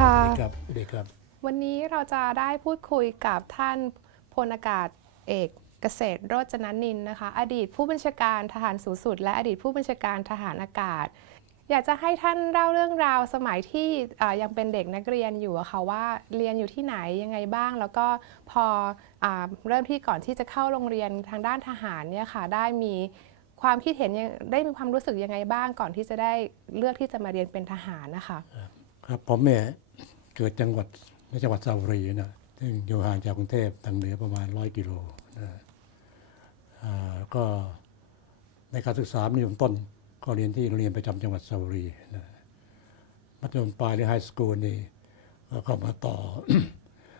ค่ะสวัสดีครับสวัสดีครับวันนี้เราจะได้พูดคุยกับท่านพลอากาศเอกเกษตรโรจนนินทร์นะคะอดีตผู้บัญชาการทหารสูงสุดและอดีตผู้บัญชาการทหารอากาศอยากจะให้ท่านเล่าเรื่องราวสมัยที่ยังเป็นเด็กนักเรียนอยู่อะค่ะว่าเรียนอยู่ที่ไหนยังไงบ้างแล้วก็พอเริ่มที่ก่อนที่จะเข้าโรงเรียนทางด้านทหารเนี่ยค่ะได้มีความคิดเห็นได้มีความรู้สึกยังไงบ้างก่อนที่จะได้เลือกที่จะมาเรียนเป็นทหารนะคะครับผมเนี่ยเกิดจังหวัดในจังหวัดสระบุรีนะซึ่งอยู่ห่างจากกรุงเทพทางเหนือประมาณ100 กิโลนะก็ในการศึกษามัธยมต้นก็เรียนที่โรงเรียนประจำจังหวัดสระบุรีนะมัธยมปลายหรือไฮสคูลนี่ก็เข้ามาต่อ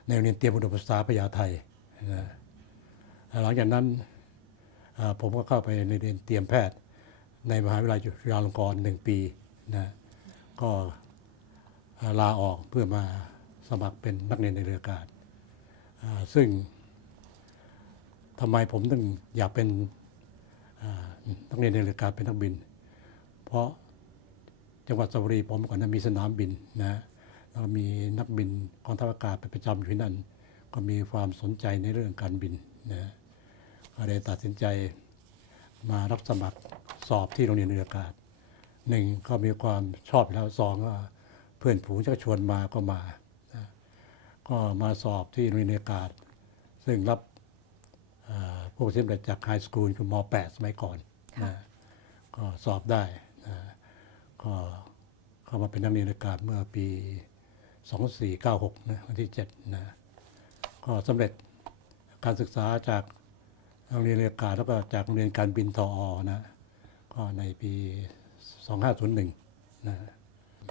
ในโรงเรียนเตรียมอุดมศึกษาพญาไทนะหลังจากนั้นผมก็เข้าไปในเรียนเตรียมแพทย์ในมหาวิทยาลัยจุฬาลงกรณ์1 ปีนะก็ลาออกเพื่อมาสมัครเป็นนักเรียนในเรืออากาศซึ่งทำไมผมถึงอยากเป็นนักเรียนในเรืออากาศเป็นนักบินเพราะจังหวัดสระบุรีผมก่อนนั้นมีสนามบินนะแล้วมีนักบินกองทัพอากาศไปประจำอยู่ที่นั่นก็มีความสนใจในเรื่องการบินนะก็เลยตัดสินใจมารับสมัครสอบที่โรงเรียนเรืออากาศ1ก็มีความชอบแล้ว2ก็เพื่อนฝูงจะชวนมาก็มานะก็มาสอบที่โรงเรียนอากาศซึ่งรับพวกที่สำเร็จจากไฮสคูลคือม.8 สมัยก่อนนะก็สอบได้นะก็เข้ามาเป็นนักเรียนอากาศเมื่อปี 2496 นะวันที่7นะก็สำเร็จการศึกษาจากโรงเรียนอากาศแล้วก็จากโรงเรียนการบินทอ.นะก็ในปี 2501 นะ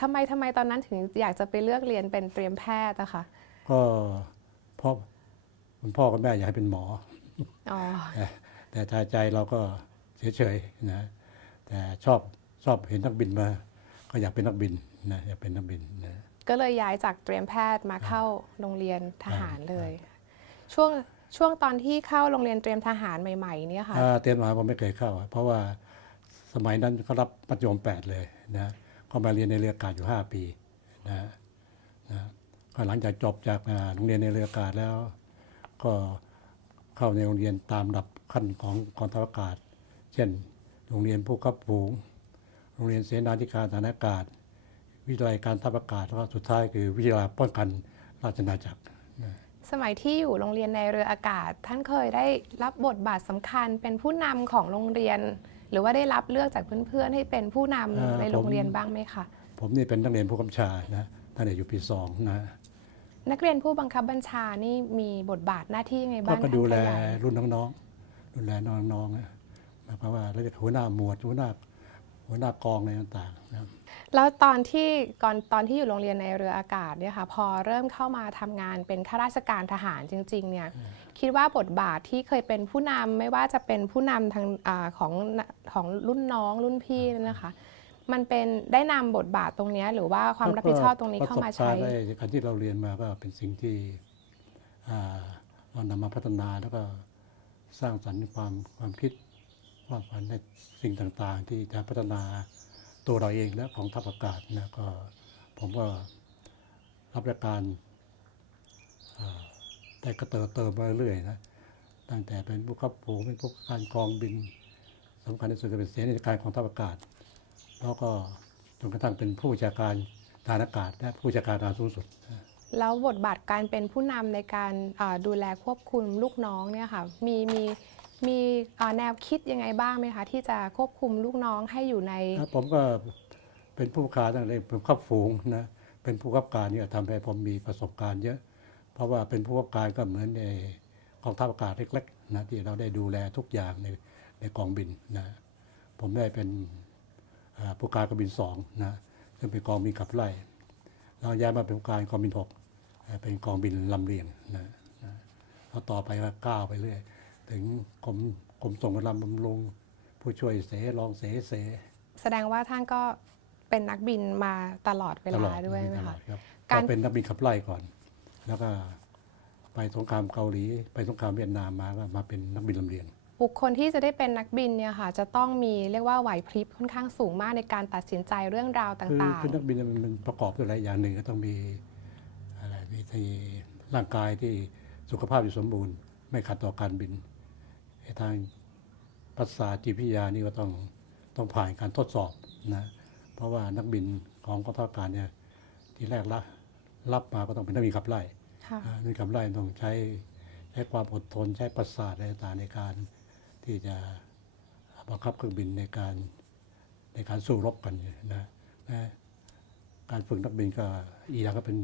ทำไมตอนนั้นถึงอยากจะไปเลือกเรียนเป็นเตรียมแพทย์อะคะก็เพราะคุณพ่อกับแม่อยากให้เป็นหมอแต่ใจเราก็เฉยๆนะแต่ชอบเห็นนักบินมาก็อยากเป็นนักบินนะอยากเป็นนักบินนะก็เลยย้ายจากเตรียมแพทย์มาเข้าโรงเรียนทหารเลยช่วงตอนที่เข้าโรงเรียนเตรียมทหารใหม่ๆเนี่ยค่ะเตรียมทหารผมไม่เคยเข้าเพราะว่าสมัยนั้นเขารับมัธยม8เลยนะก็มาเรียนในเรืออากาศอยู่5 ปีนะก็หลังจากจบจากโรงเรียนในเรืออากาศแล้วก็เข้าในโรงเรียนตามระดับขั้นของกองทัพอากาศเช่นโรงเรียนผู้ขับฝูงโรงเรียนเสนาธิการทหารอากาศวิทยาลัยการทัพอากาศแล้วก็สุดท้ายคือวิทยาลัยป้องกันราชอาณาจักรสมัยที่อยู่โรงเรียนในเรืออากาศท่านเคยได้รับบทบาทสำคัญเป็นผู้นำของโรงเรียนหรือว่าได้รับเลือกจากเพื่อนๆให้เป็นผู้นำในโรงเรียนบ้างไหมคะผมนี่เป็นนักเรียนผู้กำชานะตั้งแต่อยู่ปี2นะนักเรียนผู้บังคับบัญชานี่มีบทบาทหน้าที่ยังไงบ้างก็ดูแลรุ่นน้องๆดูแลน้องๆนะหมายความว่าเราจะหัวหน้าหมวดหัวหน้ากองอะไรต่างๆนะแล้วตอนที่อยู่โรงเรียนในเรืออากาศเนี่ยค่ะพอเริ่มเข้ามาทำงานเป็นข้าราชการทหารจริงๆเนี่ยคิดว่าบทบาทที่เคยเป็นผู้นำไม่ว่าจะเป็นผู้นำทางของรุ่นน้องรุ่นพี่นะคะมันเป็นได้นำบทบาทตรงนี้หรือว่าความรับผิดชอบตรงนี้เข้ามาใช้การที่เราเรียนมาก็เป็นสิ่งที่เรานำมาพัฒนาแล้วก็สร้างสรรค์ความคิดความฝันในสิ่งต่างๆที่จะพัฒนาตัวเราเองและของทัพอากาศนะก็ผมก็รับราชการได้กระเติมมาเรื่อยๆนะตั้งแต่เป็นผู้ขับฝูงเป็นผู้การกองบินสำคัญที่สุดก็เป็นเสนาธิการของทัพอากาศแล้วก็จนกระทั่งเป็นผู้บัญชาการทหารอากาศและผู้บัญชาการทหารสูงสุดแล้วบทบาทการเป็นผู้นำในการดูแลควบคุมลูกน้องเนี่ยค่ะมีแนวคิดยังไงบ้างไหมคะที่จะควบคุมลูกน้องให้อยู่ในผมก็เป็นผู้บัญชาการตั้งแต่เป็นขับฝูงนะเป็นผู้ขับการเนี่ยทำให้ผมมีประสบการณ์เยอะเพราะว่าเป็นผู้ขับการก็เหมือนในกองทัพอากาศเล็กๆนะที่เราได้ดูแลทุกอย่างในกองบินนะผมได้เป็นผู้การกองบิน2นะซึ่งเป็นกองบินขับไล่เราย้ายมาเป็นผู้การกองบิน6เป็นกองบินลำเลียงนะแล้วต่อไปก็ก้าวไปเรื่อยถึงกรมส่งกำลังบำรุงผู้ช่วยเสรองเสแสดงว่าท่านก็เป็นนักบินมาตลอดเวลาด้วยไหมคะก็เป็นนักบินขับไล่ก่อนแล้วก็ไปสงครามเกาหลีไปสงครามเวียดนามมาก็มาเป็นนักบินลำเลียงบุคคลที่จะได้เป็นนักบินเนี่ยค่ะจะต้องมีเรียกว่าไหวพริบค่อนข้างสูงมากในการตัดสินใจเรื่องราวต่างๆคือนักบินมันประกอบด้วยหลายอย่างหนึ่งก็ต้องมี มีที่ร่างกายที่สุขภาพอยู่สมบูรณ์ไม่ขัดต่อการบินทางภาษาจิตวิทยานี่ก็ต้องผ่านการทดสอบนะเพราะว่านักบินของกองทัพอากาศเนี่ยที่แรกรับมาก็ต้องเป็นนักบินขับไล่ ค่ะ นักบินขับไล่ต้องใช้ความอดทนใช้ประสาทอะไรต่างๆในการที่จะบังคับเครื่องบินในการสู้รบกันนะการฝึกนักบินก็อีกอย่างก็เป็น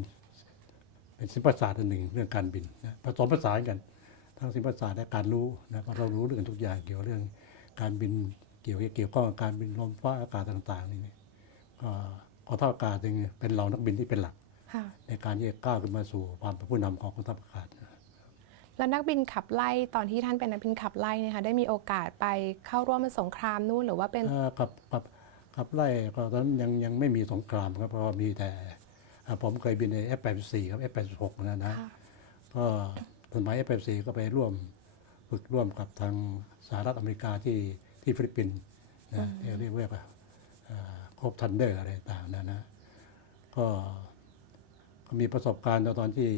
ศิลปศาสตร์อันหนึ่งเรื่องการบินนะผสมผสานกันทั้งศิลปศาสตร์และการรู้นะเพราะเรารู้เรื่องทุกอย่างเกี่ยวเรื่องการบินเกี่ยวข้องกับการบินลมฟ้าอากาศต่างๆนี่ก็กองทัพอากาศจึงเป็นเรานักบินที่เป็นหลัก ค่ะ ในการที่จะก้าวขึ้นมาสู่ความเป็นผู้นำของกองทัพอากาศ แล้วนักบินขับไล่ตอนที่ท่านเป็นนักบินขับไล่เนี่ยค่ะได้มีโอกาสไปเข้าร่วมสงครามนู่นหรือว่าเป็น ขับไล่ก็ตอนนั้นยังไม่มีสงครามครับเพราะว่ามีแต่ผมเคยบินใน F-84 ครับ F-86 นะ ค่ะ ก็สมัย F-84 ก็ไปฝึกร่วมกับทางสหรัฐอเมริกาที่ฟิลิปปินส์นะเรียกว่าโคบทันเดอร์อะไรต่างนะก็มีประสบการณ์ตอนที่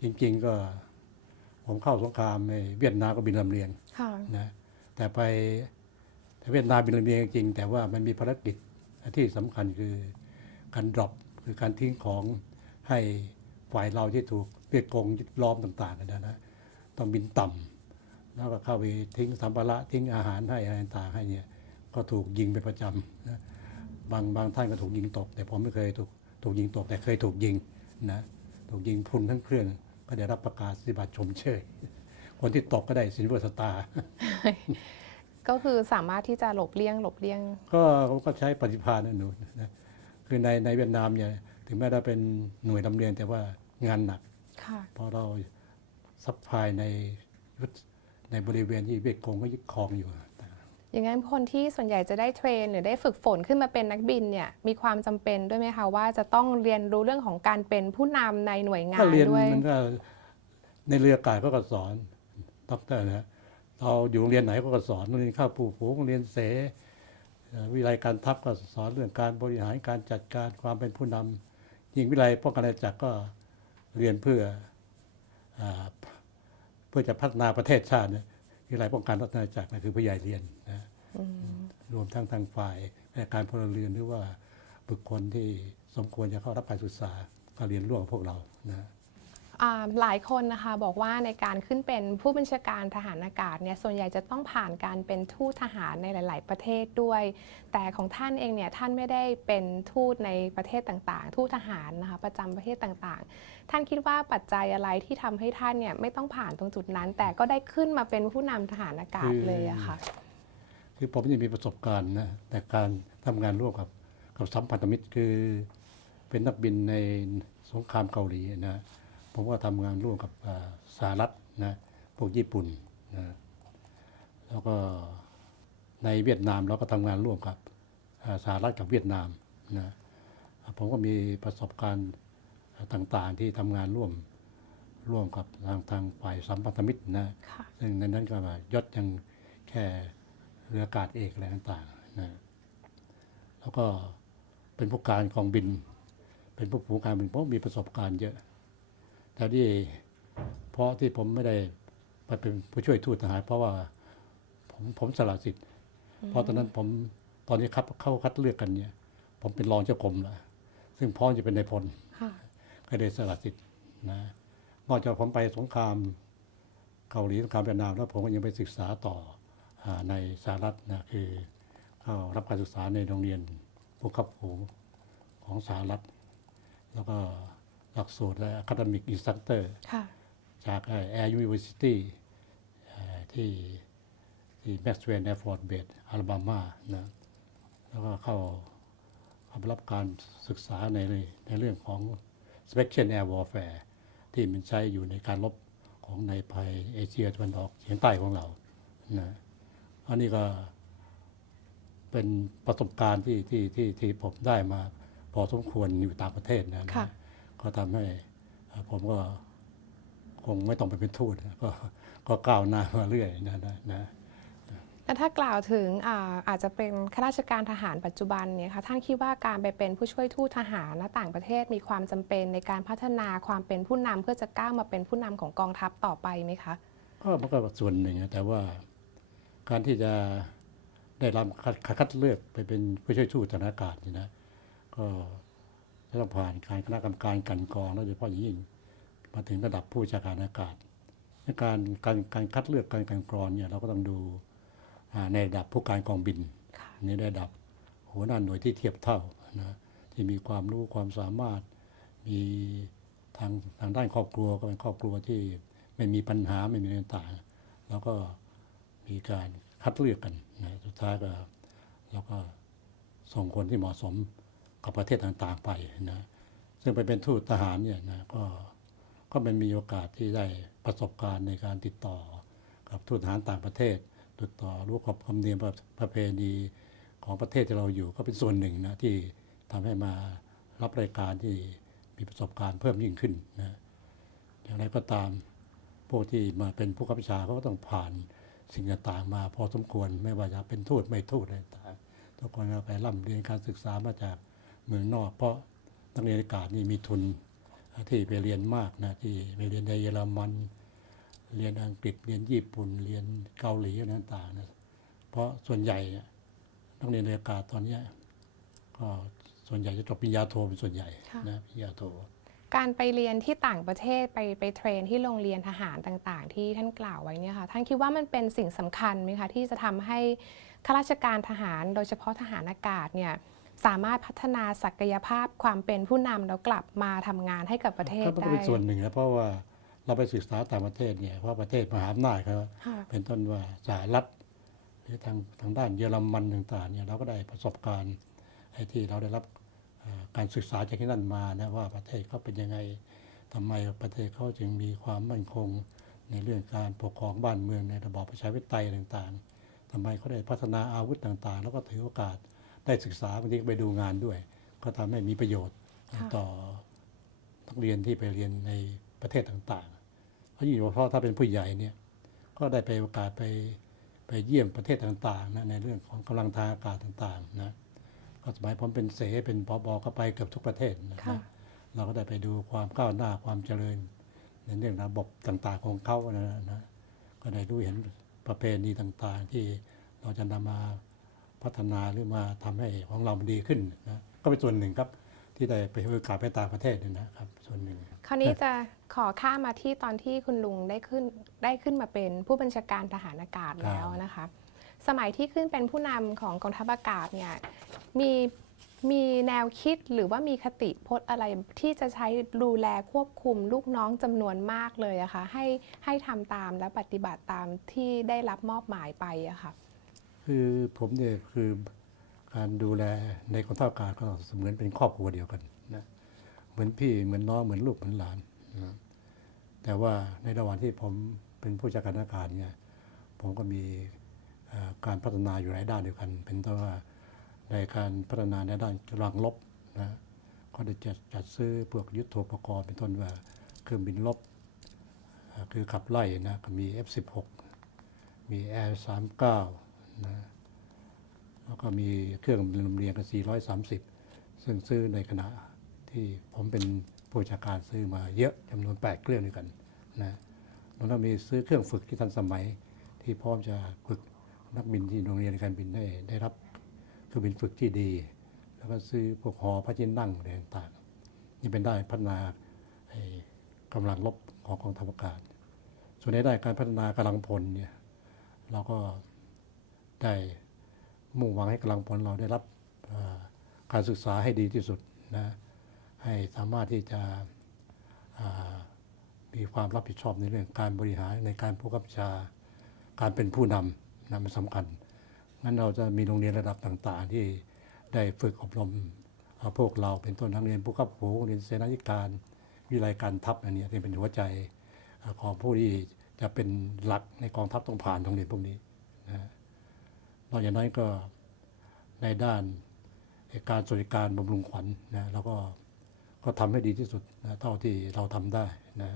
จริงๆก็ผมเข้าสงครามในเวียดนามก็บินลำเลียง ค่ะ นะแต่เวียดนามบินลำเลียงจริงแต่ว่ามันมีภารกิจที่สำคัญคือการดรอปคือการทิ้งของให้ฝ่ายเราที่ถูกเวียดกงยึดล้อมต่างๆนะต้องบินต่ำแล้วก็เข้าไปทิ้งสัมภาระทิ้งอาหารให้อะไรต่างๆให้เนี่ยก็ถูกยิงเป็นประจำนะบางท่านก็ถูกยิงตก แต่ผมไม่เคยถูกยิงตกแต่เคยถูกยิงนะถูกยิงพรุนทั้งเครื่องก็ได้รับประกาศนียบัตรชมเชยคนที่ตกก็ได้ซิลเวอร์สตาร์ ก็คือสามารถที่จะหลบเลี่ยง ก็ใช้ปฏิภาณนะหนูนะคือในเวียดนามเนี่ยถึงแม้เราเป็นหน่วยลำเลียงแต่ว่างานหนัก ค่ะ เพราะเราซัพพลายในบริเวณที่เวียดกงก็ยึดครองอยู่ อย่างนั้นคนที่ส่วนใหญ่จะได้เทรนหรือได้ฝึกฝนขึ้นมาเป็นนักบินเนี่ยมีความจำเป็นด้วยไหมคะว่าจะต้องเรียนรู้เรื่องของการเป็นผู้นำในหน่วยงา ก็ น เรียน ด้วย มันก็ในเรืออากาศก็สอนด็อกเตอร์นะเราอยู่โรงเรียนไหนก็สอนโรงเรียนข้าวปูผูโรงเรียนเสวิทยาลัยการทัพก็สอนเรื่องการบริหารการจัดการความเป็นผู้นำยิ่งวิทยาลัยป้องกันอาณาจักรก็เรียนเพื่อจะพัฒนาประเทศชาตินะวิทยาลัยป้องกันพัฒนาอาณาจักรนะคือผู้ใหญ่เรียนนะรวมทั้งทางฝ่ายการพลเรือนหรือว่าบุคคลที่สมควรจะเข้ารับการศึกษาก็เรียนร่วมกับพวกเรานะ หลายคนนะคะบอกว่าในการขึ้นเป็นผู้บัญชาการทหารอากาศเนี่ยส่วนใหญ่จะต้องผ่านการเป็นทูตทหารในหลาย ๆ ประเทศด้วย แต่ของท่านเองเนี่ยท่านไม่ได้เป็นทูตในประเทศต่างๆ ทูตทหารนะคะประจำประเทศต่างๆ ท่านคิดว่าปัจจัยอะไรที่ทำให้ท่านเนี่ยไม่ต้องผ่านตรงจุดนั้น แต่ก็ได้ขึ้นมาเป็นผู้นำทหารอากาศเลยอะค่ะ คือผมยังมีประสบการณ์นะแต่การทำงานร่วมกับสัมพันธมิตรคือเป็นนักบินในสงครามเกาหลีนะผมก็ทำงานร่วมกับสหรัฐนะพวกญี่ปุ่นนะแล้วก็ในเวียดนามเราก็ทำงานร่วมกับสหรัฐกับเวียดนามนะผมก็มีประสบการณ์ต่างๆที่ทำงานร่วมกับทางฝ่ายสัมพันธมิตรนะ ค่ะ ซึ่งในนั้นก็ยศยังแค่เรืออากาศเอกอะไรต่างๆนะแล้วก็เป็นผู้การกองบิน เป็นผู้การบินเพราะมีประสบการณ์เยอะแต่ที่เพราะที่ผมไม่ได้ไปเป็นผู้ช่วยทูตทหารเพราะว่าผมสละสิทธิ์เพราะตอนนั้นตอนนี้เข้าคัดเลือกกันเนี่ยผมเป็นรองเจ้ากรมแล้วซึ่งพร้อมจะเป็นนายพล ค่ะ ก็ได้สละสิทธิ์นะนอกจากผมไปสงครามเกาหลีสงครามเวียดนามแล้วผมก็ยังไปศึกษาต่อในสหรัฐนะคือเข้ารับการศึกษาในโรงเรียนผู้ขับผูของสหรัฐแล้วก็หลักสูตรและ Academic Instructor ค่ะ จากAir University ที่Maxwell Air Force Base อลาบามานะแล้วก็เข้ารับการศึกษาในเรื่องของ Special Air Warfare ที่มันใช้อยู่ในการรบของในภัยเอเชียตะวันออกเฉียงใต้ของเรานะอันนี้ก็เป็นประสบการณ์ที่ผมได้มาพอสมควรอยู่ต่างประเทศนะ ค่ะ ก็ทำให้ผมก็คงไม่ต้องไปเป็นทูตนะก็ก้าวหน้ามาเรื่อยนะ แล้วถ้ากล่าวถึงอาจจะเป็นข้าราชการทหารปัจจุบันเนี่ยค่ะท่านคิดว่าการไปเป็นผู้ช่วยทูตทหารณต่างประเทศมีความจำเป็นในการพัฒนาความเป็นผู้นำเพื่อจะก้าวมาเป็นผู้นำของกองทัพต่อไปไหมคะ ก็มันก็ส่วนหนึ่งนะแต่ว่าการที่จะได้รับคัดเลือกไปเป็นผู้ช่วยทูตทหารอากาศนี่นะก็จะต้องผ่านการคณะกรรมการกลั่นกรองโดยเฉพาะอย่างยิ่งมาถึงระดับผู้บัญชาการอากาศในการคัดเลือกการกลั่นกรองเนี่ยเราก็ต้องดูในระดับผู้การกองบินในระดับหัวหน้าหน่วยที่เทียบเท่านะที่มีความรู้ความสามารถมีทางด้านครอบครัวก็เป็นครอบครัวที่ไม่มีปัญหาไม่มีอะไรต่างๆแล้วก็มีการคัดเลือกกันนะสุดท้ายก็เราก็ส่งคนที่เหมาะสมกับประเทศต่างๆไปนะซึ่งไปเป็นทูตทหารเนี่ยนะก็มันมีโอกาสที่ได้ประสบการณ์ในการติดต่อกับทูตทหารต่างประเทศติดต่อรู้กับธรรมเนียมประเพณีของประเทศที่เราอยู่ก็เป็นส่วนหนึ่งนะที่ทำให้มารับรายการที่มีประสบการณ์เพิ่มยิ่งขึ้นนะอย่างไรก็ตามพวกที่มาเป็นผู้ขับบัญชาเขาก็ต้องผ่านสิ่งต่างๆมาพอสมควรไม่ว่าจะเป็นทูตไม่ทูตอะไรต่างทุกคนก็ไปร่ำเรียนการศึกษามาจากเมืองนอกเพราะนักเรียนอากาศนี่มีทุนที่ไปเรียนมากนะที่ไปเรียนในเยอรมันเรียนอังกฤษเรียนญี่ปุ่นเรียนเกาหลีอะไรต่างๆนะเพราะส่วนใหญ่นักเรียนอากาศตอนนี้ก็ส่วนใหญ่จะจบปริญญาโทเป็นส่วนใหญ่นะปริญญาโทการไปเรียนที่ต่างประเทศไปเทรนที่โรงเรียนทหารต่างๆที่ท่านกล่าวไว้เนี่ยค่ะท่านคิดว่ามันเป็นสิ่งสำคัญไหมคะที่จะทำให้ข้าราชการทหารโดยเฉพาะทหารอากาศเนี่ยสามารถพัฒนาศักยภาพความเป็นผู้นำแล้วกลับมาทำงานให้กับประเทศได้ก็เป็นส่วนหนึ่งนะเพราะว่าเราไปศึกษาต่างประเทศเนี่ยเพราะประเทศมหาอำนาจเขาเป็นต้นว่าสหรัฐหรือทางด้านเยอรมันต่างๆเนี่ยเราก็ได้ประสบการณ์ไอ้ที่เราได้รับการศึกษาจากที่นั่นมานะว่าประเทศเขาเป็นยังไงทำไมประเทศเขาจึงมีความมั่นคงในเรื่องการปกครองบ้านเมืองในระบอบประชาธิปไตยต่างๆทำไมเขาได้พัฒนาอาวุธต่างๆแล้วก็ถือโอกาสได้ศึกษาบางทีไปดูงานด้วยก็ทำให้มีประโยชน์ต่อนักเรียนที่ไปเรียนในประเทศต่างๆเพราะยิ่งเฉพาะถ้าเป็นผู้ใหญ่เนี่ยก็ได้ไปโอกาสไปเยี่ยมประเทศต่างๆนะในเรื่องของกำลังทางอากาศต่างๆนะก็สมัยผมเป็นเสเป็นผบ.ก็ไปเกือบทุกประเทศนะเราก็ได้ไปดูความก้าวหน้าความเจริญในเรื่องระบบต่างๆของเขานะก็ได้รู้เห็นประเพณีต่างๆที่เราจะนำมาพัฒนาหรือมาทำให้ของเรามันดีขึ้นนะก็เป็นส่วนหนึ่งครับที่ได้ไปโอกาสไปต่างประเทศเนี่ยนะครับส่วนหนึ่งคราวนี้จะขอข้ามมาที่ตอนที่คุณลุงได้ขึ้นมาเป็นผู้บัญชาการทหารอากาศแล้วนะคะสมัยที่ขึ้นเป็นผู้นำของกองทัพอากาศเนี่ยมีแนวคิดหรือว่ามีคติพจน์อะไรที่จะใช้ดูแลควบคุมลูกน้องจำนวนมากเลยอะคะให้ทำตามและปฏิบัติตามที่ได้รับมอบหมายไปอะค่ะคือผมเนี่ยคือการดูแลในกองทัพอากาศก็เสมือนเป็นครอบครัวเดียวกันนะเหมือนพี่เหมือนน้องเหมือนลูกเหมือนหลานนะแต่ว่าในระหว่างที่ผมเป็นผู้จัดการอากาศเนี่ยผมก็มีการพัฒนาอยู่หลายด้านเดียวกันเป็นต้นว่าในการพัฒนาในด้านกำลังรบนะก็ได้จัดซื้อพวกยุทโธปกรณ์เป็นต้นว่าเครื่องบินรบคือขับไล่นะก็มี F16 มี Air39นะแล้วก็มีเครื่องลำเลียงกัน430ซึ่งซื้อในขณะที่ผมเป็นผู้จัดการซื้อมาเยอะจำนวน8เครื่องด้วยกันนะแล้วก็มีซื้อเครื่องฝึกที่ทันสมัยที่พร้อมจะฝึกนักบินที่โรงเรียนการบินได้รับเครื่องบินฝึกที่ดีแล้วก็ซื้อพวกหอพระที่นั่งอะไรต่างๆนี่เป็นได้พัฒนากำลังรบของกองทัพอากาศส่วนในด้านการพัฒนากำลังพลเนี่ยเราก็ได้มุ่งหวังให้กำลังพลเราได้รับการศึกษาให้ดีที่สุดนะให้สามารถที่จะมีความรับผิดชอบในเรื่องการบริหารในการผู้กำกับการเป็นผู้นำนะมันสำคัญงั้นเราจะมีโรงเรียนระดับต่างๆที่ได้ฝึกอบรมพวกเราเป็นต้นนักเรียนผู้ขับหูเรียนเสนาธิการวิไลการทัพอันนี้ที่เป็นหัวใจของผู้ที่จะเป็นหลักในกองทัพต้องผ่านโรงเรียนพวกนี้นะนอกจากนั้นก็ในด้านการสวัสดิการบำรุงขวัญนะเราก็ทำให้ดีที่สุดนะเท่าที่เราทำได้นะ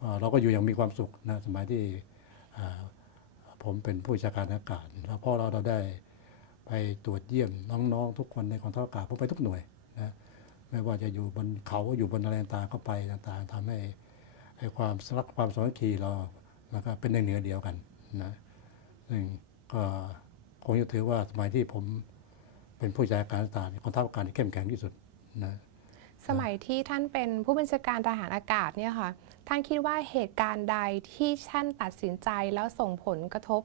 ก็เราก็อยู่อย่างมีความสุขนะสมัยที่ผ ผมเป็นผู้บัญชาการทหารอากาศแล้วพอเราได้ไปตรวจเยี่ยมน้องๆทุกคนในกองทัพอากาศผมไปทุกหน่วยนะไม่ว่าจะอยู่บนเขาอยู่บนอะไรต่างๆก็ไปต่างๆทำให้ความรักความสามัคคีเราแล้วก็เป็นในเนื้อเดียวกันนะซึ่งก็คงจะถือว่าสมัยที่ผมเป็นผู้บัญชาการทหารอากาศกองทัพอากาศที่เข้มแข็งที่สุดนะ สมัยที่ท่านเป็นผู้บัญชาการทหารอากาศเนี่ยค่ะท่านคิดว่าเหตุการณ์ใดที่ท่านตัดสินใจแล้วส่งผลกระทบ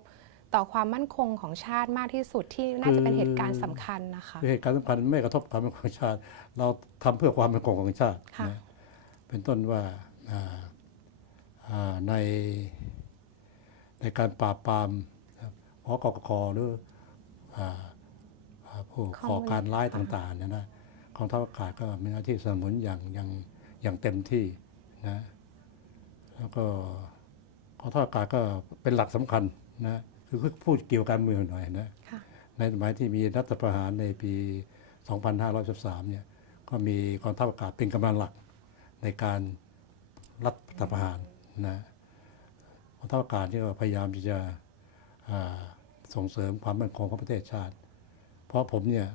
ต่อความมั่นคงของชาติมากที่สุดที่น่าจะเป็นเหตุการณ์สำคัญนะคะ คือเหตุการณ์สำคัญไม่กระทบความมั่นคงของชาติ เราทำเพื่อความมั่นคงของชาติ ค่ะ นะเป็นต้นว่าในการปราบปรามพกกหรือผู้ก่อการร้ายต่างๆเนี่ยนะกองทัพอากาศก็มีหน้าที่สนับสนุนอย่างเต็มที่นะแล้วก็กองทัพอากาศก็เป็นหลักสำคัญนะคือพูดเกี่ยวกับการเมืองหน่อยนะ ค่ะ ในสมัยที่มีรัฐประหารในปี 2513 เนี่ย ก็มีกองทัพอากาศเป็นกำลังหลักในการรัฐประหารนะกองทัพอากาศที่ก็พยายามที่จะส่งเสริมความมั่นคงของประเทศชาติ เพราะผมเนี่ย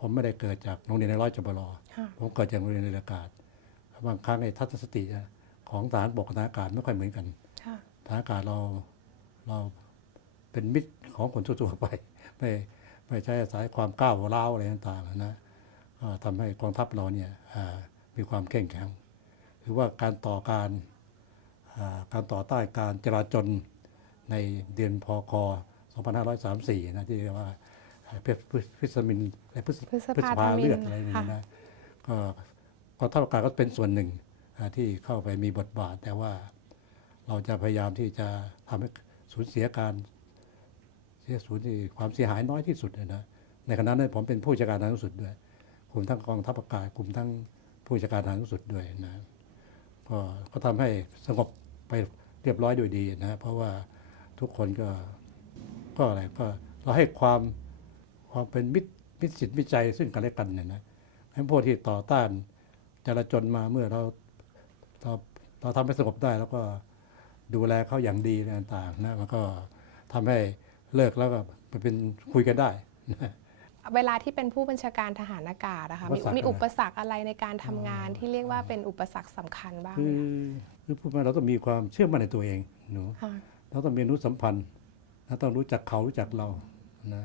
ผมไม่ได้เกิดจากโรงเรียนในร้อยจบล ค่ะ ผมเกิดจากโรงเรียนในอากาศ บางครั้งในทัศนคติของทหารบกกับทหารอากาศไม่ค่อยเหมือนกัน ค่ะ ทหารอากาศเราเป็นมิตรของคนทั่วๆไปไม่ใช้อาศัยความก้าวร้าวอะไรต่างๆนะก็ทำให้กองทัพเราเนี่ยมีความเข้มแข็งหรือว่าการต่อต้านการจราจรในเดือนพค2534นะที่เรียกว่าพฤษมินและพฤษภาเลือดอะไรนี่นะก็กองทัพอากาศก็เป็นส่วนหนึ่งที่เข้าไปมีบทบาทแต่ว่าเราจะพยายามที่จะทำให้สูญเสียความเสียหายน้อยที่สุดนะในขณะนั้นผมเป็นผู้จัดการทหารสูงสุดด้วยกลุ่มทั้งกองทัพอากาศกลุ่มทั้งผู้จัดการทหารสูงสุดด้วยนะก็ทำให้สงบไปเรียบร้อยด้วยดีนะเพราะว่าทุกคนก็อะไรก็เราให้ความเป็นมิตรจิตมิตรใจซึ่งกันและกันเนี่ยนะให้พวกที่ต่อต้านจราจรมาเมื่อเราทำให้สงบได้แล้วก็ดูแลเขาอย่างดีต่างๆนะมันก็ทำให้เลิกแล้วก็ไปเป็นคุยกันได้นะ เวลาที่เป็นผู้บัญชาการทหารอากาศนะคะมีอุปสรรคอะไรในการทำงานที่เรียกว่าเป็นอุปสรรคสำคัญบ้างไหมคะ คือพูดมาเราต้องมีความเชื่อมั่นในตัวเองหนู ค่ะ เราต้องมีอนุสัมพันธ์เราต้องรู้จักเขารู้จักเรานะ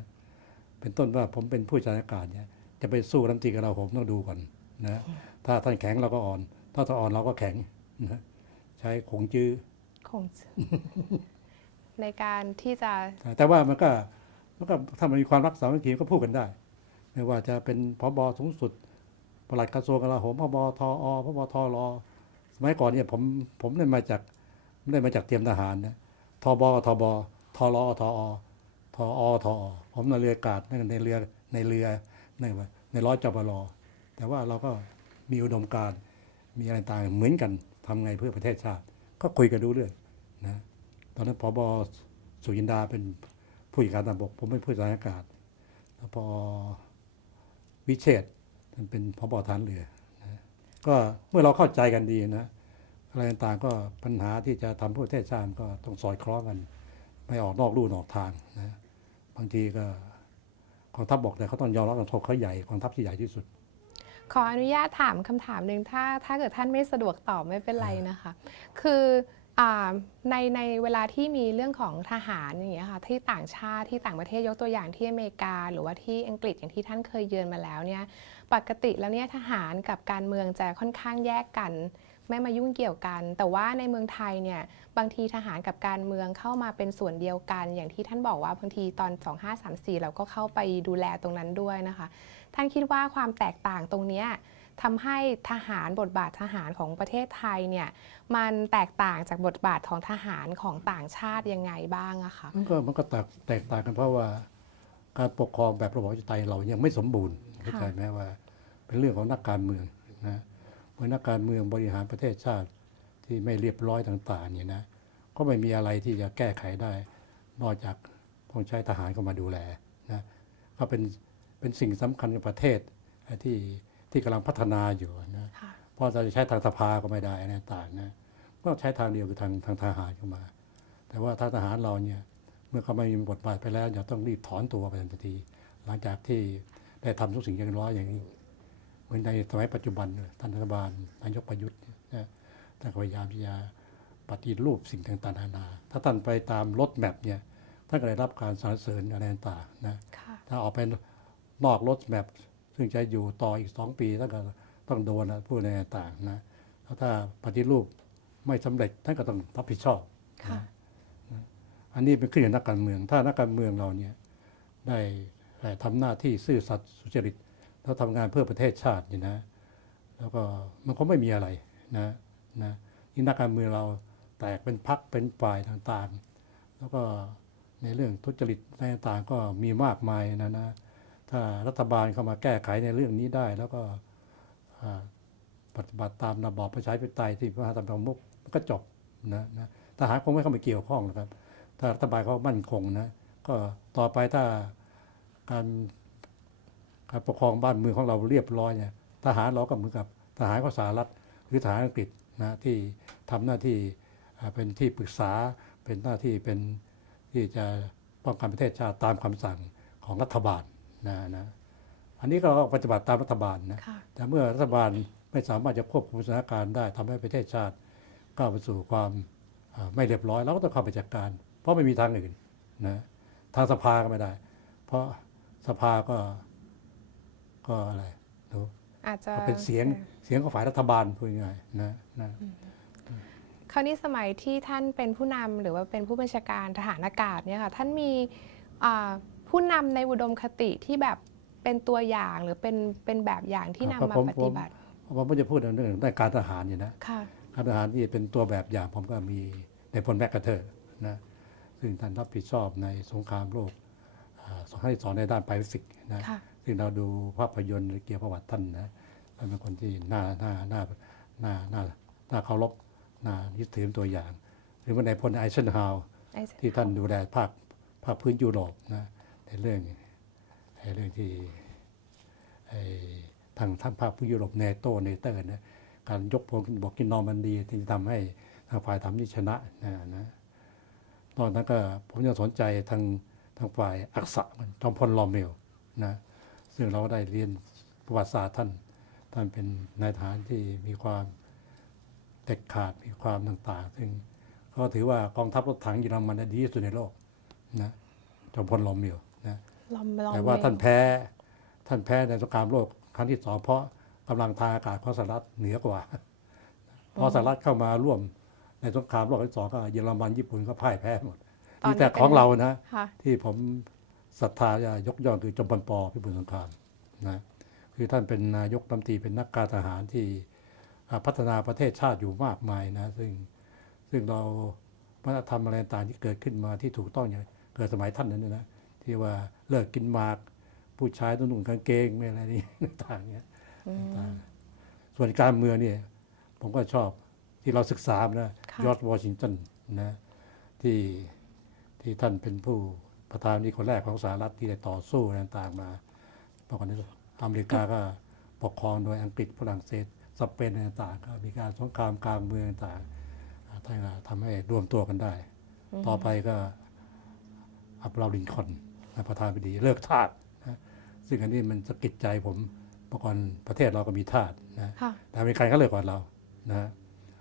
เป็นต้นว่าผมเป็นผู้จัดการอากาศเนี่ยจะไปสู้รัฐมนตรีกับเราผมต้องดูก่อนนะถ้าท่านแข็งเราก็อ่อน ถ้าท่านอ่อนเราก็แข็งนะใช้ขงจื้อ คง ในการที่จะ แต่ว่ามันก็ถ้ามันมีความรักสามัคคีก็พูดกันได้ ไม่ว่าจะเป็นผบสูงสุดปลัดกระทรวงกลาโหมผบทอผบทรสมัยก่อนเนี่ยผมได้มาจากเตรียมทหารนะทบทบทรทอทอทอผมในเรืออากาศในเรือในร้อยจบลแต่ว่าเราก็มีอุดมการณ์มีอะไรต่างเหมือนกันทำไงเพื่อประเทศชาติ ก็คุยกันดูเรื่องนะตอนนั้นผบสุจินดาเป็นผู้จัดการทหารบกผมเป็นผู้จัดการอากาศแล้วพอวิเชษฐ์ท่านเป็นผบ.ฐานเรือนะก็เมื่อเราเข้าใจกันดีนะอะไรต่างๆก็ปัญหาที่จะทำเพื่อประเทศชาติก็ต้องสอดคล้องกันไม่ออกนอกลู่นอกทางนะบางทีก็กองทัพบกแต่เขาต้องยอมรับกองทัพเขาใหญ่กองทัพที่ใหญ่ที่สุด ขออนุญาตถามคำถามหนึ่งถ้าเกิดท่านไม่สะดวกตอบไม่เป็นไรนะคะ คือในเวลาที่มีเรื่องของทหารอย่างเงี้ยค่ะที่ต่างชาติที่ต่างประเทศยกตัวอย่างที่อเมริกา หรือว่าที่อังกฤษอย่างที่ท่านเคยเยือนมาแล้วเนี่ยปกติแล้วเนี่ยทหารกับการเมืองจะค่อนข้างแยกกัน ไม่มายุ่งเกี่ยวกัน แต่ว่าในเมืองไทยเนี่ยบางทีทหารกับการเมืองเข้ามาเป็นส่วนเดียวกัน อย่างที่ท่านบอกว่าบางทีตอน 2534 เราก็เข้าไปดูแลตรงนั้นด้วยนะคะ ท่านคิดว่าความแตกต่างตรงเนี้ยทำให้ทหารบทบาททหารของประเทศไทยเนี่ยมันแตกต่างจากบทบาทของทหารของต่างชาติยังไงบ้างอะคะ มันก็แตกต่างกันเพราะว่าการปกครองแบบระบอบประชาธิปไตยเรายังไม่สมบูรณ์เข้าใจไหมว่าเป็นเรื่องของนักการเมืองนะเมื่อนักการเมืองบริหารประเทศชาติที่ไม่เรียบร้อยต่างๆเนี่ยนะก็ไม่มีอะไรที่จะแก้ไขได้นอกจากต้องใช้ทหารเข้ามาดูแลนะก็เป็นสิ่งสำคัญกับประเทศที่กำลังพัฒนาอยู่นะ ค่ะ เพราะเราจะใช้ทางสภาก็ไม่ได้อะไรต่างๆนะก็ใช้ทางเดียวคือทางทหารเข้ามา แต่ว่าทางทหารเราเนี่ยเมื่อเขาไม่มีบทบาทไปแล้วจะต้องรีบถอนตัวไปทันทีหลังจากที่ได้ทำทุกสิ่งอย่างร้อยอย่างนี้เหมือนในสมัยปัจจุบันท่านรัฐบาลนายกประยุทธ์นะท่านพยายามที่จะปฏิรูปสิ่งต่างๆนานาถ้าท่านไปตามรถแมพเนี่ยท่านก็ได้รับการสรรเสริญอะไรต่างๆนะ ค่ะ ถ้าออกไปนอกรถแมพซึ่งจะอยู่ต่ออีก2 ปีท่านก็ต้องโดนนะผู้ในต่างๆนะแล้วถ้าปฏิรูปไม่สำเร็จท่านก็ต้องรับผิดชอบ ค่ะ อันนี้เป็นขึ้นอยู่กับนักการเมือง ถ้านักการเมืองเราเนี่ยได้ทำหน้าที่ซื่อสัตย์สุจริตแล้วทำงานเพื่อประเทศชาตินี่นะแล้วก็มันก็ไม่มีอะไรนะที่นักการเมืองเราแตกเป็นพรรคเป็นฝ่ายต่างๆ แล้วก็ในเรื่องทุจริตต่างๆก็มีมากมายนะถ้ารัฐบาลเข้ามาแก้ไขในเรื่องนี้ได้ แล้วก็ปฏิบัติตามระบอบประชาธิปไตยที่พระมหากษัตริย์ประมุขมันก็จบนะทหารคงไม่เข้ามาเกี่ยวข้องนะครับ ถ้ารัฐบาลเขามั่นคงนะก็ต่อไปถ้าการปกครองบ้านเมืองของเราเรียบร้อยเนี่ยทหารเราก็เหมือนกับทหารของสหรัฐหรือทหารอังกฤษนะที่ทำหน้าที่เป็นที่ปรึกษาเป็นหน้าที่เป็นที่จะป้องกันประเทศชาติตามคำสั่งของรัฐบาลนะอันนี้ก็ปฏิบัติตามรัฐบาลนะ ค่ะ แต่เมื่อรัฐบาลไม่สามารถจะควบคุมสถานการณ์ได้ทำให้ประเทศชาติก้าวไปสู่ความไม่เรียบร้อยเราก็ต้องเข้าไปจัดการ เพราะไม่มีทางอื่นนะทางสภาก็ไม่ได้ เพราะสภาก็อะไรดู อาจจะ ก็เป็นเสียงของฝ่ายรัฐบาลพูดง่ายๆนะ คราวนี้สมัยที่ท่านเป็นผู้นำหรือว่าเป็นผู้บัญชาการทหารอากาศเนี่ยค่ะท่านมีผู้นำในอุดมคติที่แบบเป็นตัวอย่างหรือเป็นแบบอย่างที่นำมาปฏิบัติ ผมไม่จะพูดเรื่องด้านการทหารอยู่นะ ค่ะ การทหารที่เป็นตัวแบบอย่างผมก็มีในพลแมคคาเทอร์นะซึ่งท่านรับผิดชอบในสงครามโลกให้สอนในด้านไพฟิกนะ ค่ะ ซึ่งเราดูภาพยนตร์เกี่ยวกับประวัติท่านนะท่านเป็นคนที่น่าเคารพน่ายึดถือเป็นตัวอย่าง หรือว่าในพลไอเซนฮาวที่ท่านดูแลภาคพื้นยุโรปนะในเรื่องที่ทางภาคพื้นยุโรปเนเตอร์นะการยกพลขึ้นบอกกินนอร์มันดีที่ทำให้ทางฝ่ายทำนี่ชนะนะตอนนั้นก็ผมจะสนใจทางฝ่ายอักษะมันจอมพลรอมเมลนะซึ่งเราได้เรียนประวัติศาสตร์ท่านเป็นนายทหารที่มีความเด็ดขาดมีความต่างๆซึ่งก็ถือว่ากองทัพรถถังเยอรมันดีที่สุดในโลกนะจอมพลรอมเมลนะแต่ว่าท่านแพ้ในสงครามโลกครั้งที่ 2เพราะกำลังทางอากาศของสหรัฐเหนือกว่าพอสหรัฐเข้ามาร่วมในสงครามโลกครั้งที่ 2ก็เยอรมันญี่ปุ่นก็พ่ายแพ้หมดมีแต่ของเรานะที่ผมศรัทธายกย่องคือจอมพลป.พิบูลสงครามนะคือท่านเป็นนายกรัฐมนตรีเป็นนักการทหารที่พัฒนาประเทศชาติอยู่มากมายนะซึ่งเราวัฒนธรรมอะไรต่างที่เกิดขึ้นมาที่ถูกต้องอย่างเกิดสมัยท่านนั้นนะที่ว่าเลิกกินหมากผู้ชายต้องนุ่งกางเกงไม่อะไรนี่ต่างๆเนี่ยส่วนการเมืองเนี่ยผมก็ชอบที่เราศึกษานะจอร์จวอชิงตันนะที่ท่านเป็นผู้ประธานาธิบดีคนแรกของสหรัฐที่ได้ต่อสู้ต่างๆมาเมื่อก่อนนี้อเมริกาก็ปกครองโดยอังกฤษฝรั่งเศสสเปนต่างๆก็มีการสงครามกลางเมืองต่างๆท่านก็ทำให้รวมตัวกันได้ ต่อไปก็อับราฮัม ลินคอล์นประธานาธิบดีเลิกทาสนะซึ่งอันนี้มันสะกิดใจผมเมื่อก่อนประเทศเราก็มีทาสนะแต่อเมริกันก็เลิกก่อนเรานะ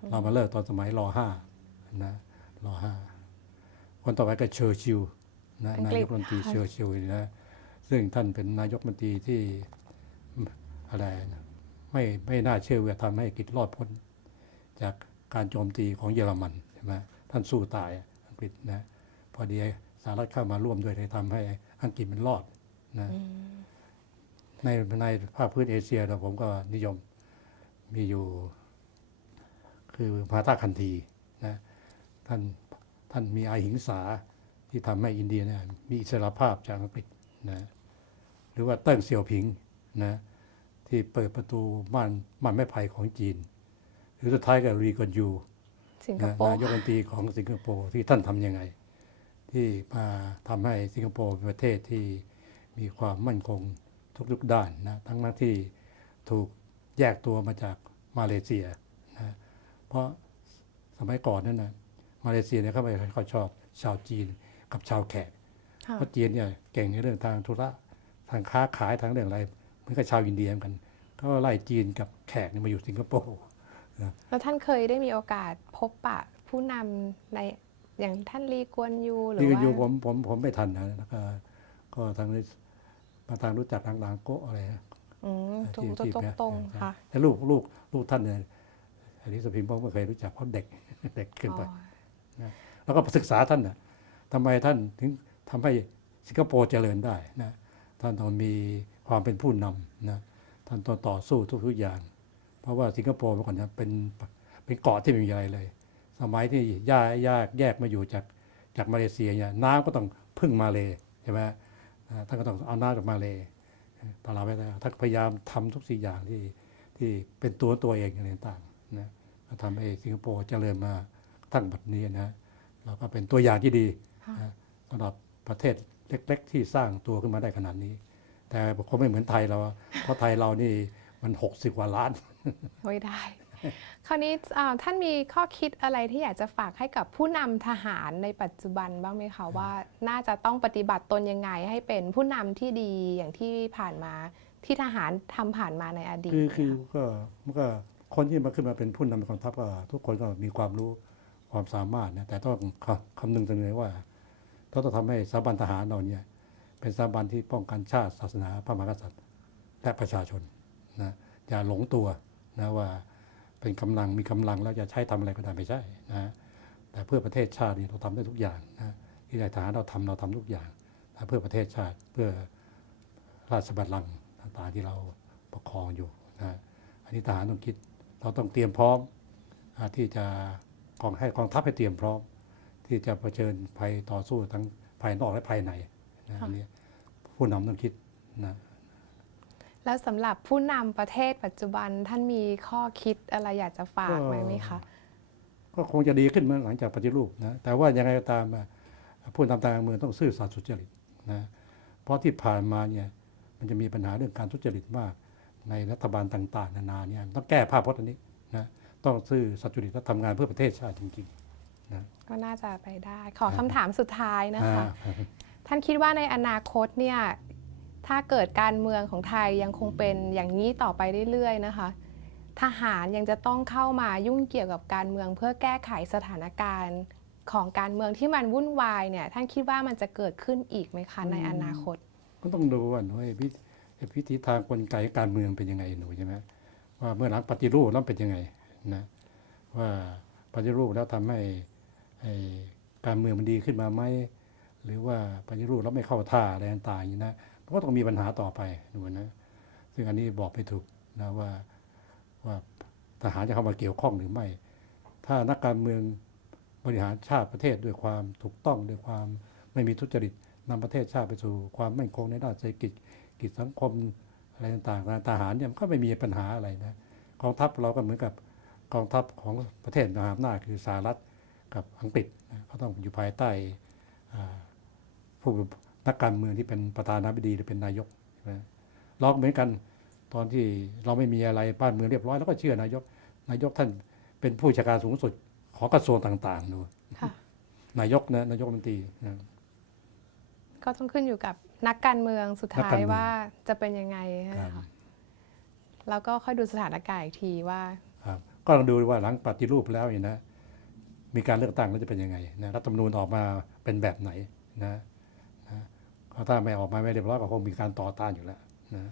เรามาเลิกตอนสมัยร.5 นะร.5 คนต่อไปก็เชอร์ชิลล์นะนายกรัฐมนตรีเชอร์ชิลล์นะซึ่งท่านเป็นนายกรัฐมนตรีที่อะไรนะไม่น่าเชื่อว่าทำให้อังกฤษรอดพ้นจากการโจมตีของเยอรมันใช่ไหมท่านสู้ตายอังกฤษนะพอดีสหรัฐเข้ามาร่วมด้วยเลยทำให้อังกฤษมันรอดนะในภาคพื้นเอเชียเราผมก็นิยมมีอยู่คือพาธาคันธีนะท่านมีอาหิงสาที่ทำให้อินเดียเนี่ยมีอิสรภาพจากอังกฤษนะหรือว่าเติ้งเสี่ยวผิงนะที่เปิดประตูบ้านไม้ไผ่ของจีนหรือสุดท้ายก็รีกอนยูนายกรัฐมนตรีของสิงคโปร์ที่ท่านทำยังไงที่มาทำให้สิงคโปร์เป็นประเทศที่มีความมั่นคงทุกด้านนะทั้งที่ถูกแยกตัวมาจากมาเลเซียนะเพราะสมัยก่อนนั้นนะมาเลเซียเนี่ยเขาไม่ค่อยชอบ ชาวจีนกับชาวแขก ค่ะ เพราะจีนเนี่ยเก่งในเรื่องทางธุระทางค้าขายทางเรื่องอะไรเหมือนกับชาวอินเดียเหมือนกันเขาก็ไล่จีนกับแขกเนี่ยมาอยู่สิงคโปร์ แล้วท่านเคยได้มีโอกาสพบปะผู้นำในอย่างท่านลีกวนยูหรือ นี่ก็ ว่า อยู่ผมไม่ทันนะแล้วก็ทางนี้มาทางรู้จักทางนางโกะอะไรนะ ถูกตรงๆค่ะ แต่ลูกท่านเนี่ยอันนี้สุพิมพ์ผมไม่เคยรู้จักเพราะเด็ก เด็กขึ้นไป อ๋อ นะแล้วก็ศึกษาท่านนะทำไมท่านถึงทำให้สิงคโปร์เจริญได้นะท่านต้องมีความเป็นผู้นำนะท่านต้องต่อสู้ทุกอย่าง เพราะว่าสิงคโปร์เมื่อก่อนนะเป็นเกาะที่ไม่มีอะไรเลย สมัยที่แยกมาอยู่จากมาเลเซียเนี่ยน้ำก็ต้องพึ่งมาเลใช่ไหมท่านก็ต้องเอาน้ำจากมาเลตลอดเวลาท่านพยายามทำทุกสิ่งอย่างที่เป็นตัวเองอะไรต่างๆนะก็ทำให้สิงคโปร์เจริญมาตั้งบัดนี้นะเราก็เป็นตัวอย่างที่ดีนะสำหรับประเทศเล็กๆที่สร้างตัวขึ้นมาได้ขนาดนี้ แต่คงไม่เหมือนไทยเราเพราะไทยเรานี่มัน60 กว่าล้าน ไม่ได้ คราวนี้ท่านมีข้อคิดอะไรที่อยากจะฝากให้กับผู้นำทหารในปัจจุบันบ้างไหมคะว่าน่าจะต้องปฏิบัติตนยังไงให้เป็นผู้นำที่ดีอย่างที่ผ่านมาที่ทหารทำผ่านมาในอดีต คือก็คนที่มาขึ้นมาเป็นผู้นำกองทัพก็ทุกคนก็มีความรู้ความสามารถนะแต่ต้องคำนึงถึงเลยว่าต้องทำให้สถาบันทหารเราเนี่ยเป็นสถาบันที่ป้องกันชาติศาสนาพระมหากษัตริย์และประชาชนนะอย่าหลงตัวนะว่าเป็นมีกำลังแล้วจะใช้ทำอะไรก็ได้ไม่ใช่นะแต่เพื่อประเทศชาตินี่เราทำได้ทุกอย่างนะที่ในทหารเราทำทุกอย่างนะเพื่อประเทศชาติเพื่อราชบัลลังก์ต่างๆที่เราปกครองอยู่นะอันนี้ทหารต้องคิดเราต้องเตรียมพร้อมที่จะให้กองทัพให้เตรียมพร้อมที่จะเผชิญภัยต่อสู้ทั้งภายนอกและภายในนะอันนี้ผู้นำต้องคิดนะ แล้วสำหรับผู้นำประเทศปัจจุบันท่านมีข้อคิดอะไรอยากจะฝากไหมคะ ก็คงจะดีขึ้นเมื่อหลังจากปฏิรูปนะแต่ว่ายังไงก็ตามผู้นำทางการเมืองต้องซื่อสัตย์สุจริตนะเพราะที่ผ่านมาเนี่ยมันจะมีปัญหาเรื่องการทุจริตมากในรัฐบาลต่างๆนานาเนี่ยต้องแก้ภาพพจน์อันนี้นะต้องซื่อสัตย์สุจริตและทำงานเพื่อประเทศชาติจริงๆนะ ก็น่าจะไปได้ ขอคำถามสุดท้ายนะคะ อ่า ท่านคิดว่าในอนาคตเนี่ยถ้าเกิดการเมืองของไทยยังคงเป็นอย่างนี้ต่อไปเรื่อยๆนะคะ ทหารยังจะต้องเข้ามายุ่งเกี่ยวกับการเมืองเพื่อแก้ไขสถานการณ์ของการเมืองที่มันวุ่นวายเนี่ยท่านคิดว่ามันจะเกิดขึ้นอีกไหมคะในอนาคต ก็ต้องดูว่าหนูวิธีทางกลไกการเมืองเป็นยังไงหนูใช่ไหมว่าเมื่อหลังปฏิรูปแล้วเป็นยังไงนะว่าปฏิรูปแล้วทำให้การเมืองมันดีขึ้นมาไหมหรือว่าปฏิรูปแล้วไม่เข้าท่าอะไรต่างๆอย่างนี้นะมันก็ต้องมีปัญหาต่อไปหนูนะซึ่งอันนี้บอกไม่ถูกนะว่าทหารจะเข้ามาเกี่ยวข้องหรือไม่ ถ้านักการเมืองบริหารชาติประเทศด้วยความถูกต้องด้วยความไม่มีทุจริตนำประเทศชาติไปสู่ความมั่นคงในด้านเศรษฐกิจสังคมอะไรต่างๆทหารเนี่ยก็ไม่มีปัญหาอะไรนะกองทัพเราก็เหมือนกับกองทัพของประเทศมหาอำนาจคือสหรัฐกับอังกฤษนะก็ต้องอยู่ภายใต้ผู้นักการเมืองที่เป็นประธานาธิบดีหรือเป็นนายกนะเราเหมือนกันตอนที่เราไม่มีอะไรบ้านเมืองเรียบร้อยแล้วก็เชื่อนายกท่านเป็นผู้บัญชาการสูงสุดของกระทรวงต่างๆดูนายกรัฐมนตรีนะ ก็ต้องขึ้นอยู่กับนักการเมืองสุดท้ายว่าจะเป็นยังไงนะคะแล้วก็ค่อยดูสถานการณ์อีกทีว่าก็ลองดูว่าหลังปฏิรูปแล้วเนี่ยนะมีการเลือกตั้งแล้วจะเป็นยังไงนะรัฐธรรมนูญออกมาเป็นแบบไหนนะถ้าไม่ออกมาไม่เรียบร้อยก็คงมีการต่อต้านอยู่แล้วนะ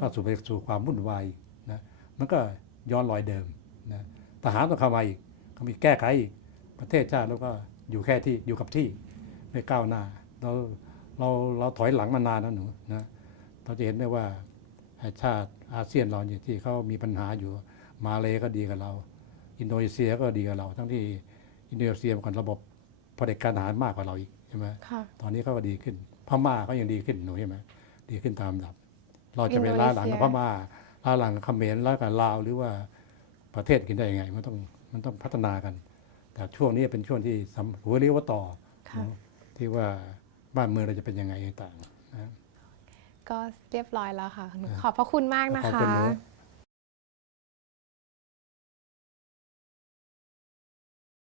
ก็สู่ความวุ่นวายนะมันก็ย้อนรอยเดิมนะทหารต้องเข้ามาอีกก็มีแก้ไขอีกประเทศชาติแล้วก็อยู่กับที่ไม่ก้าวหน้าเราถอยหลังมานานแล้วหนูนะเราจะเห็นได้ว่าชาติอาเซียนเราเนี่ยที่เขามีปัญหาอยู่มาเลก็ดีกับเราอินโดนีเซียก็ดีกับเราทั้งที่อินโดนีเซียมันระบบเผด็จการทหารมากกว่าเราอีกใช่ไหมตอนนี้เขาก็ดีขึ้นพม่าก็ยังดีขึ้นหนูใช่ไหมดีขึ้นตามลำดับเราจะไปล้าหลังกับพม่าล้าหลังเขมรล้ากับลาวหรือว่าประเทศกินได้ยังไงมันต้องพัฒนากันแต่ช่วงนี้เป็นช่วงที่หัวเรียวว่าต่อที่ว่าบ้านเมืองเราจะเป็นยังไงต่างนะก็เรียบร้อยแล้วค่ะขอบพระคุณมากนะคะ